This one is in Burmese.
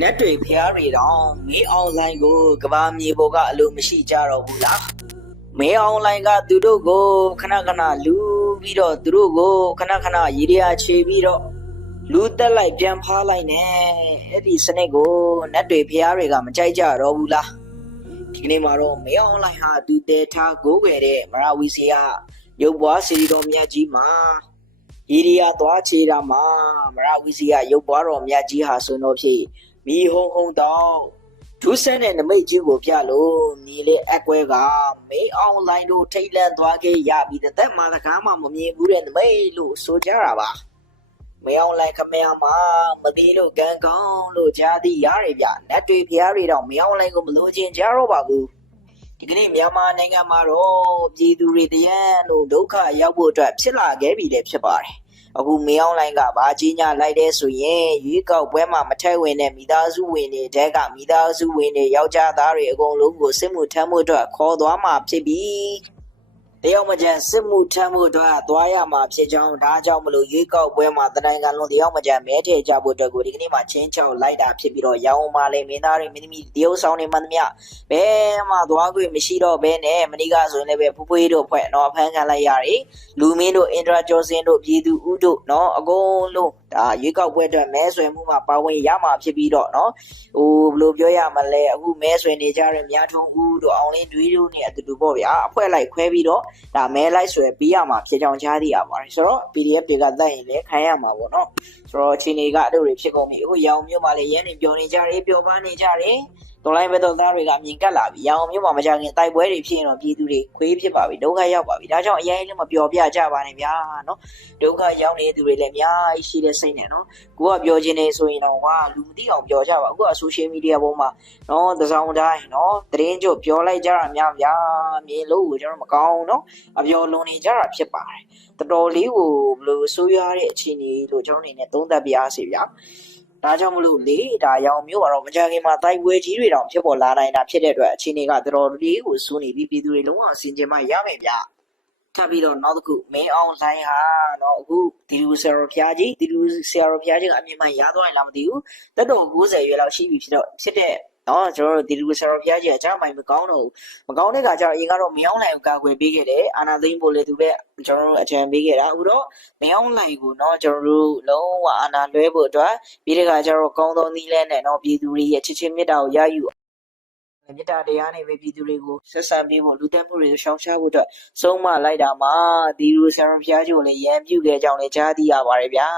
နတ်တွေဖျားတွေတောင်မင်းအွန်လိုင်းကိုကဘာမြေပေါ်ကအလိုမရှိကြတော့ဘူးလားမင်းအွန်လိုင်းကသူတို့ကိုခဏခဏလူပြီးတော့သူတို့ကိုခဏခဏရေရချေပြီးတော့လူတက်လိုက်ပြန်ဖားလိုက်နဲ့အဲ့ဒီစနစ်ကိုနတ်တွေဖျားတွေကမကြိုက်ကြတော့ဘူးလားဒီကနေ့မှာတော့မင်းအွန်လိုင်းဟာသူတဲထားကိုးွယ်တဲ့မရဝီစီယာရုပ်ပွားစီရီတော်မြတ်ကြီးမှာရီရီယာသွားချေတာမှာမရဝီစီကရုပ်ပွားတော်မြတ်ကြီးဟာဆိုတော့ဖြစ် မီဟုံဟုံတောင်းဒုစက်နဲ့နမိတ်ကြီးကိုပြလို့မြေလေးအကွဲကမေးအောင်လိုင်းတို့ထိတ်လန့်သွားခဲ့ရပြီးတဲ့သက်မှာတကားမှမမြင်ဘူးတဲ့နမိတ်လို့ဆိုကြတာပါမေးအောင်လိုင်းခမရမှာမသေးလို့ကံကောင်းလို့ကြားသိရတယ်ဗျနတ်တွေဖျားတွေတော့မေးအောင်လိုင်းကိုမလို့ချင်းကြတော့ပါဘူးဒီကနေ့မြန်မာနိုင်ငံမှာတော့ပြည်သူတွေတရန်လို့ဒုက္ခရောက်ဖို့အတွက်ဖြစ်လာခဲ့ပြီလည်းဖြစ်ပါတယ်။ အခုမေအောင်လိုင်းကဗာကြီးညာလိုက်တဲ့ဆိုရင်ရွေးကောက်ပွဲမှာမထက်ဝင်တဲ့မိသားစုဝင်တွေတဲကမိသားစုဝင်တွေယောက်ျားသားတွေအကုန်လုံးကိုစစ်မှုထမ်းမှုအတွက်ခေါ်သွားမှာဖြစ်ပြီး တယောက်မကြံစစ်မှုထမ်းမှုအတွက်သွားရမှာဖြစ်ကြောင်းဒါကြောင့်မလို့ရွေးကောက်ပွဲမှာတနိုင်ငံလုံးတယောက်မကြံမဲထည့်ကြဖို့အတွက်ကိုဒီကနေ့မှာချင်းချောက်လိုက်တာဖြစ်ပြီးတော့ရောင်းမာလေးမင်းသားတွေမင်းသမီးတယောက်ဆောင်နေမှန်သမျှဘဲမှာသွားခွင့်မရှိတော့ဘဲနဲ့မနီကဆိုရင်လည်းပဲဖူးဖွေးတို့ဖွဲ့နော်ဖမ်းခံလိုက်ရတယ်လူမင်းတို့အင်ဒရာကျော်စင်တို့ပြည်သူဦးတို့နော်အကုန်လုံးဒါရွေးကောက်ပွဲအတွက်မဲဆွယ်မှုမှာပါဝင်ရမှာဖြစ်ပြီးတော့နော်ဟိုဘယ်လိုပြောရမလဲအခုမဲဆွယ်နေကြတဲ့မြထုံးဦးတို့အောင်လင်းဒွေးတို့နဲ့အတူတူပေါ့ဗျာအဖွဲ့လိုက်ခွဲပြီးတော့ဒါမဲလိုက်ဆွယ်ပြီးရမှာဖြစ်ကြောင်းကြားသိရပါတယ်ဆိုတော့ PDF တွေကတတ်ရင်လည်းခံရမှာပေါ့နော်ဆိုတော့အချိန်တွေကအဲ့လိုတွေဖြစ်ကုန်ပြီအခုရောင်မျိုးမှာလည်းရန်နေပြောနေကြတယ်ပြောပန်းနေကြတယ်တော်လိုင်းဘက်တော့သားတွေကမြင်ကပ်လာပြီ။ရောင်မျိုးမှာမကြခင်တိုက်ပွဲတွေဖြစ်ရင်တော့ပြည်သူတွေခွေးဖြစ်ပါပြီ။ဒုက္ခရောက်ပါပြီ။ဒါကြောင့်အရင်လည်းမပျော်ပြကြပါနဲ့ဗျာနော်။ဒုက္ခရောက်နေသူတွေလည်းအများကြီးရှိတဲ့စိတ်နဲ့နော်။ကိုကပြောခြင်းနေဆိုရင်တော့ဟာလူမသိအောင်ပြောကြပါ။အခုကဆိုရှယ်မီဒီယာပေါ်မှာနော်သဆောင်တိုင်းနော်သတင်းကြိုပြောလိုက်ကြတာများဗျာ။မြင်လို့ကိုကျွန်တော်မကောင်းနော်။အပြောလွန်နေကြတာဖြစ်ပါတယ်။တော်တော်လေးကိုဘယ်လိုဆိုးရွားတဲ့အခြေအနေလို့ကျွန်တော်အနေနဲ့သုံးသပ်ပြရစီဗျာ။ဒါကြောင့်မလို့လေဒါရောင်မျိုးကတော့မကြခင်မှာတိုက်ပွဲကြီးတွေတောင်ဖြစ်ပေါ်လာနိုင်တာဖြစ်တဲ့အတွက်အခြေအနေကတော်တော်လေးကိုစိုးနေပြီးပြည်သူတွေလုံးဝအစင်ကြင်မှရမယ်ဗျထပ်ပြီးတော့နောက်တစ်ခုမင်းအောင်ဆိုင်ဟာတော့အခုဒီလူဆရာတော်ဖျားကြီးဒီလူဆရာတော်ဖျားကြီးကအမြင်မှရသွားရင်လားမသိဘူးတက်တော်90ရွယ်လောက်ရှိပြီဖြစ်တော့ဖြစ်တဲ့ နော်ကျွန်တော်တို့ဒီလူဆရာတော်ဖျားကြီးအကြောင်းပိုင်မကောင်းတော့ဘူးမကောင်းတဲ့ခါကျတော့အရင်ကတော့မင်းအောင်လိုင်ကိုကာကွယ်ပေးခဲ့တယ်အာနာသိန်းပိုလေသူပဲကျွန်တော်တို့အကြံပေးခဲ့တာအခုတော့မင်းအောင်လိုင်ကိုနော်ကျွန်တော်တို့လုံးဝအာနာလွဲဖို့အတွက်ပြီးတဲ့ခါကျတော့ကောင်းသောနည်းလဲနဲ့တော့ပြည်သူတွေရဲ့ချစ်ချင်းမေတ္တာကိုရယူမေတ္တာတရားနဲ့ပဲပြည်သူတွေကိုဆက်ဆံပေးဖို့လူတက်မှုတွေကိုရှောင်ရှားဖို့အတွက်ဆုံးမလိုက်တာမှာဒီလိုဆရာတော်ဘုရားကြီးကိုလည်းရံပြုခဲ့ကြောင်းလည်းကြားသိရပါတယ်ဗျာ